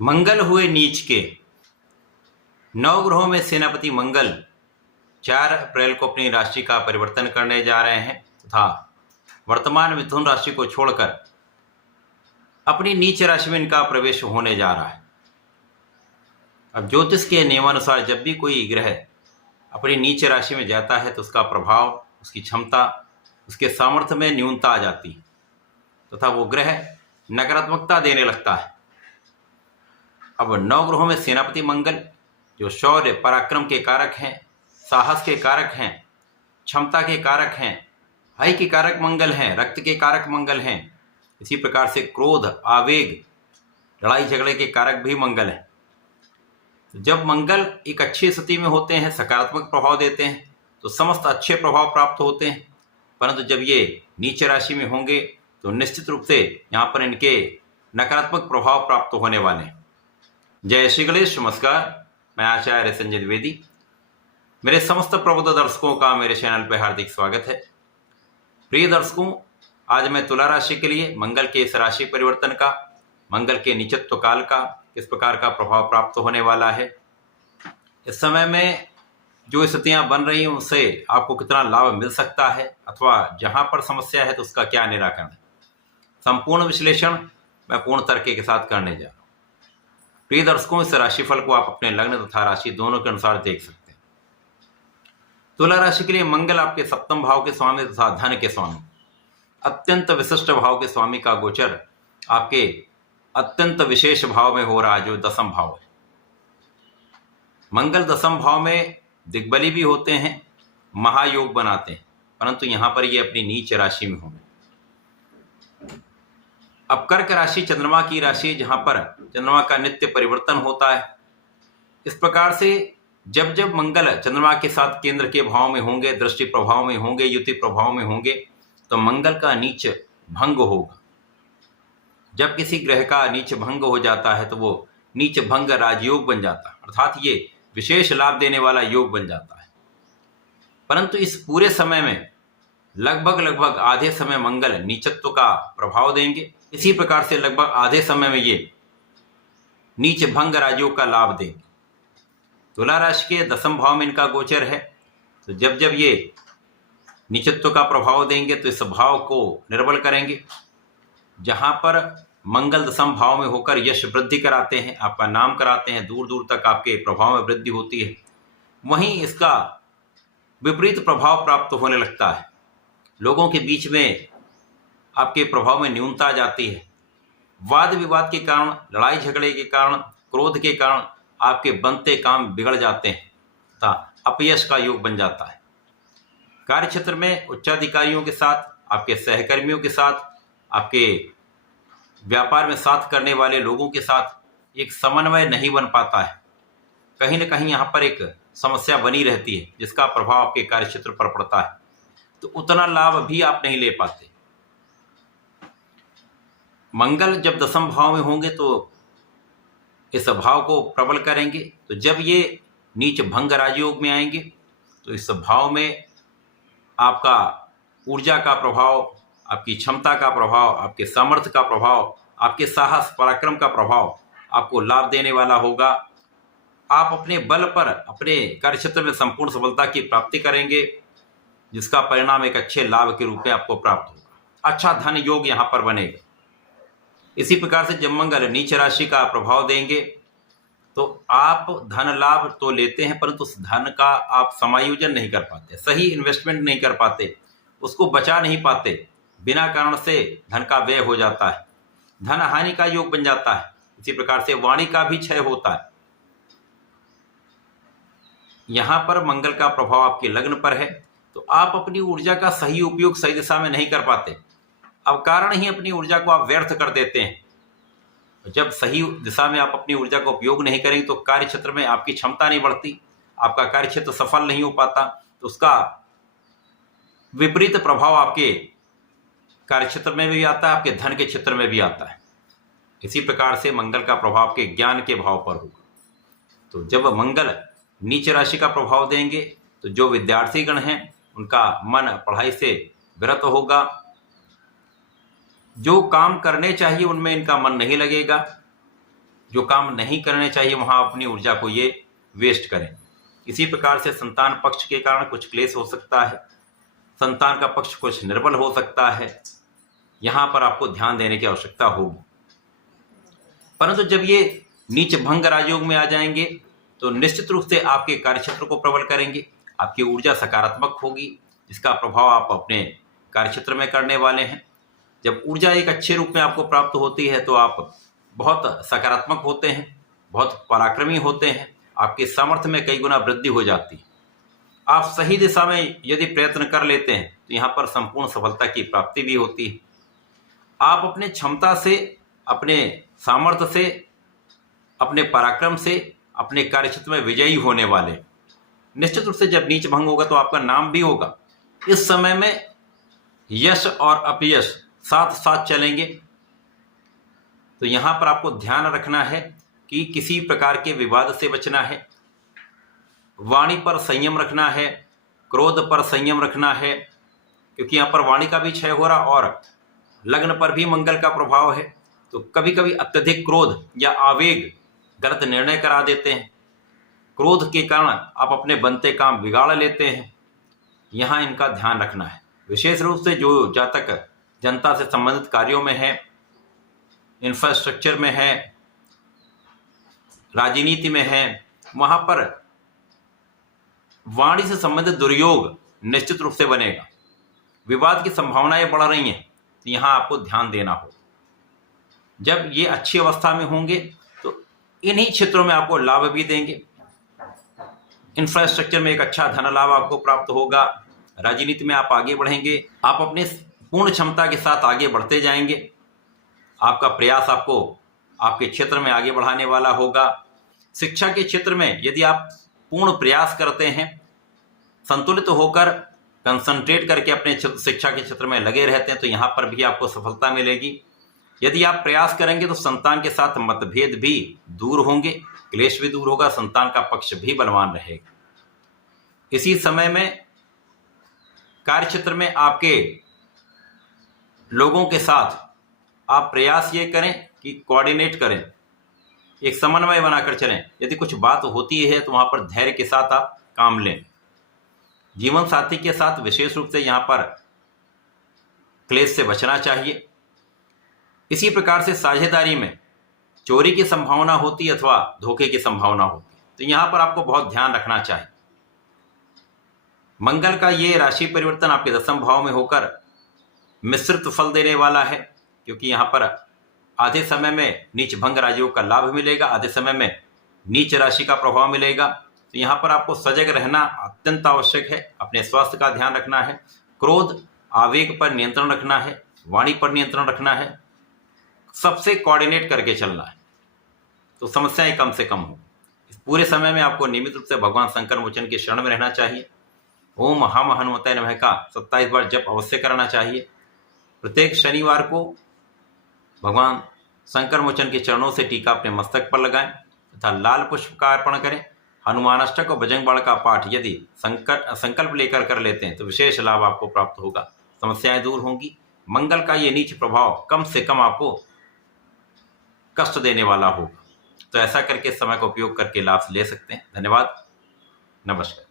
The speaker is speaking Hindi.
मंगल हुए नीच के। नवग्रहों में सेनापति मंगल 4 अप्रैल को अपनी राशि का परिवर्तन करने जा रहे हैं तथा वर्तमान मिथुन राशि को छोड़कर अपनी नीच राशि में इनका प्रवेश होने जा रहा है। अब ज्योतिष के नियमानुसार जब भी कोई ग्रह अपनी नीच राशि में जाता है तो उसका प्रभाव, उसकी क्षमता, उसके सामर्थ्य में न्यूनता आ जाती है तथा वो ग्रह नकारात्मकता देने लगता है। अब नवग्रहों में सेनापति मंगल जो शौर्य पराक्रम के कारक हैं, साहस के कारक हैं, क्षमता के कारक हैं, भय के कारक मंगल हैं, रक्त के कारक मंगल हैं, इसी प्रकार से क्रोध, आवेग, लड़ाई झगड़े के कारक भी मंगल हैं। जब मंगल एक अच्छी स्थिति में होते हैं, सकारात्मक प्रभाव देते हैं तो समस्त अच्छे प्रभाव प्राप्त होते हैं, परंतु जब ये नीच राशि में होंगे तो निश्चित रूप से यहाँ पर इनके नकारात्मक प्रभाव प्राप्त होने वाले हैं। जय श्री गणेश। नमस्कार, मैं आचार्य संजय द्विवेदी। मेरे समस्त प्रबुद्ध दर्शकों का मेरे चैनल पर हार्दिक स्वागत है। प्रिय दर्शकों, आज मैं तुला राशि के लिए मंगल के इस राशि परिवर्तन का, मंगल के नीचत्व काल का किस प्रकार का प्रभाव प्राप्त होने वाला है, इस समय में जो स्थितियां बन रही हैं उससे आपको कितना लाभ मिल सकता है अथवा जहां पर समस्या है तो उसका क्या निराकरण है, संपूर्ण विश्लेषण मैं पूर्ण तर्क के साथ करने जा रहा हूं। प्रिय दर्शकों, इस राशिफल को आप अपने लग्न तथा राशि दोनों के अनुसार देख सकते हैं। तुला राशि के लिए मंगल आपके 7वें भाव के स्वामी तथा धन के स्वामी, अत्यंत विशिष्ट भाव के स्वामी का गोचर आपके अत्यंत विशेष भाव में हो रहा है, जो 10वां भाव है। मंगल 10वें भाव में दिग्बली भी होते हैं, महायोग बनाते हैं, परंतु यहां पर ये अपनी नीच राशि में होंगे। अब कर्क राशि चंद्रमा की राशि, जहां पर चंद्रमा का नित्य परिवर्तन होता है। इस प्रकार से जब जब मंगल चंद्रमा के साथ केंद्र के भाव में होंगे, दृष्टि प्रभाव में होंगे, युति प्रभाव में होंगे, तो मंगल का नीच भंग होगा। जब किसी ग्रह का नीच भंग हो जाता है तो वो नीच भंग राजयोग बन जाता है, अर्थात ये विशेष लाभ देने वाला योग बन जाता है। परंतु इस पूरे समय में लगभग आधे समय मंगल नीचत्व का प्रभाव देंगे, इसी प्रकार से लगभग आधे समय में ये नीच भंग राजयोग का लाभ देंगे। तुला राशि के 10वें भाव में इनका गोचर है, तो जब जब ये नीचत्व का प्रभाव देंगे तो इस भाव को निर्बल करेंगे। जहां पर मंगल 10वें भाव में होकर यश वृद्धि कराते हैं, आपका नाम कराते हैं, दूर दूर तक आपके प्रभाव में वृद्धि होती है, वहीं इसका विपरीत प्रभाव प्राप्त होने लगता है। लोगों के बीच में आपके प्रभाव में न्यूनता आ जाती है। वाद विवाद के कारण, लड़ाई झगड़े के कारण, क्रोध के कारण आपके बनते काम बिगड़ जाते हैं तथा अपयश का योग बन जाता है। कार्य क्षेत्र में उच्चाधिकारियों के साथ, आपके सहकर्मियों के साथ, आपके व्यापार में साथ करने वाले लोगों के साथ एक समन्वय नहीं बन पाता है। कहीं ना कहीं यहाँ पर एक समस्या बनी रहती है जिसका प्रभाव आपके कार्य क्षेत्र पर पड़ता है, तो उतना लाभ भी आप नहीं ले पाते। मंगल जब 10वें भाव में होंगे तो इस भाव को प्रबल करेंगे, तो जब ये नीच भंग राजयोग में आएंगे तो इस भाव में आपका ऊर्जा का प्रभाव, आपकी क्षमता का प्रभाव, आपके सामर्थ्य का प्रभाव, आपके साहस पराक्रम का प्रभाव आपको लाभ देने वाला होगा। आप अपने बल पर अपने कार्यक्षेत्र में संपूर्ण सफलता की प्राप्ति करेंगे, जिसका परिणाम एक अच्छे लाभ के रूप में आपको प्राप्त होगा। अच्छा धन योग यहाँ पर बनेगा। इसी प्रकार से जब मंगल नीच राशि का प्रभाव देंगे तो आप धन लाभ तो लेते हैं, परंतु उस धन का आप समायोजन नहीं कर पाते, सही इन्वेस्टमेंट नहीं कर पाते, उसको बचा नहीं पाते, बिना कारण से धन का व्यय हो जाता है, धन हानि का योग बन जाता है। इसी प्रकार से वाणी का भी क्षय होता है। यहां पर मंगल का प्रभाव आपके लग्न पर है, तो आप अपनी ऊर्जा का सही उपयोग सही दिशा में नहीं कर पाते। अब कारण ही अपनी ऊर्जा को आप व्यर्थ कर देते हैं। जब सही दिशा में आप अपनी ऊर्जा का उपयोग नहीं करेंगे तो कार्य क्षेत्र में आपकी क्षमता नहीं बढ़ती, आपका कार्य क्षेत्र सफल नहीं हो पाता, तो उसका विपरीत प्रभाव आपके कार्य क्षेत्र में भी आता है, आपके धन के क्षेत्र में भी आता है। इसी प्रकार से मंगल का प्रभाव के ज्ञान के भाव पर होगा। तो जब मंगल नीच राशि का प्रभाव देंगे तो जो विद्यार्थी गण हैं उनका मन पढ़ाई से विरत होगा, जो काम करने चाहिए उनमें इनका मन नहीं लगेगा, जो काम नहीं करने चाहिए वहाँ अपनी ऊर्जा को ये वेस्ट करें। इसी प्रकार से संतान पक्ष के कारण कुछ क्लेश हो सकता है, संतान का पक्ष कुछ निर्बल हो सकता है, यहाँ पर आपको ध्यान देने की आवश्यकता होगी। परंतु जब ये नीच भंग राजयोग में आ जाएंगे तो निश्चित रूप से आपके कार्यक्षेत्र को प्रबल करेंगे, आपकी ऊर्जा सकारात्मक होगी, जिसका प्रभाव आप अपने कार्यक्षेत्र में करने वाले हैं। जब ऊर्जा एक अच्छे रूप में आपको प्राप्त होती है तो आप बहुत सकारात्मक होते हैं, बहुत पराक्रमी होते हैं, आपके सामर्थ्य में कई गुना वृद्धि हो जाती है। आप सही दिशा में यदि प्रयत्न कर लेते हैं तो यहाँ पर संपूर्ण सफलता की प्राप्ति भी होती है। आप अपने क्षमता से, अपने सामर्थ्य से, अपने पराक्रम से अपने कार्यक्षेत्र में विजयी होने वाले। निश्चित रूप से जब नीच भंग होगा तो आपका नाम भी होगा। इस समय में यश और अपयश साथ साथ चलेंगे, तो यहाँ पर आपको ध्यान रखना है कि किसी प्रकार के विवाद से बचना है, वाणी पर संयम रखना है, क्रोध पर संयम रखना है, क्योंकि यहाँ पर वाणी का भी क्षय हो रहा और लग्न पर भी मंगल का प्रभाव है। तो कभी कभी अत्यधिक क्रोध या आवेग गलत निर्णय करा देते हैं, क्रोध के कारण आप अपने बनते काम बिगाड़ लेते हैं, यहाँ इनका ध्यान रखना है। विशेष रूप से जो जातक जनता से संबंधित कार्यों में है, इंफ्रास्ट्रक्चर में है, राजनीति में है, वहां पर वाणी से संबंधित दुर्योग निश्चित रूप से बनेगा, विवाद की संभावनाएं बढ़ रही हैं, तो यहाँ आपको ध्यान देना हो। जब ये अच्छी अवस्था में होंगे तो इन्हीं क्षेत्रों में आपको लाभ भी देंगे। इंफ्रास्ट्रक्चर में एक अच्छा धन लाभ आपको प्राप्त होगा, राजनीति में आप आगे बढ़ेंगे, आप अपने पूर्ण क्षमता के साथ आगे बढ़ते जाएंगे, आपका प्रयास आपको आपके क्षेत्र में आगे बढ़ाने वाला होगा। शिक्षा के क्षेत्र में यदि आप पूर्ण प्रयास करते हैं, संतुलित होकर कंसंट्रेट करके अपने शिक्षा के क्षेत्र में लगे रहते हैं, तो यहाँ पर भी आपको सफलता मिलेगी। यदि आप प्रयास करेंगे तो संतान के साथ मतभेद भी दूर होंगे, क्लेश भी दूर होगा, संतान का पक्ष भी बलवान रहेगा। इसी समय में कार्य क्षेत्र में आपके लोगों के साथ आप प्रयास ये करें कि कोऑर्डिनेट करें, एक समन्वय बनाकर चलें। यदि कुछ बात होती है तो वहाँ पर धैर्य के साथ आप काम लें। जीवन साथी के साथ विशेष रूप से यहाँ पर क्लेश से बचना चाहिए। इसी प्रकार से साझेदारी में चोरी की संभावना होती है अथवा धोखे की संभावना होती है, तो यहाँ पर आपको बहुत ध्यान रखना चाहिए। मंगल का ये राशि परिवर्तन आपके 10वें भाव में होकर मिश्रित फल देने वाला है, क्योंकि यहाँ पर आधे समय में नीच भंग राजयोग का लाभ मिलेगा, आधे समय में नीच राशि का प्रभाव मिलेगा। तो यहाँ पर आपको सजग रहना अत्यंत आवश्यक है, अपने स्वास्थ्य का ध्यान रखना है, क्रोध आवेग पर नियंत्रण रखना है, वाणी पर नियंत्रण रखना है, सबसे कोऑर्डिनेट करके चलना है, तो समस्याएं कम से कम हो। इस पूरे समय में आपको नियमित रूप से भगवान शंकर मोचन के शरण में रहना चाहिए। ओम हम हनुमते नमः का 27 बार जप अवश्य करना चाहिए। प्रत्येक शनिवार को भगवान शंकर मोचन के चरणों से टीका अपने मस्तक पर लगाएं तथा लाल पुष्प का अर्पण करें। हनुमानाष्टक और बजरंग बाण का पाठ यदि संकल्प लेकर कर लेते हैं तो विशेष लाभ आपको प्राप्त होगा, समस्याएं दूर होंगी। मंगल का ये नीच प्रभाव कम से कम आपको कष्ट देने वाला होगा, तो ऐसा करके समय का उपयोग करके लाभ ले सकते हैं। धन्यवाद, नमस्कार।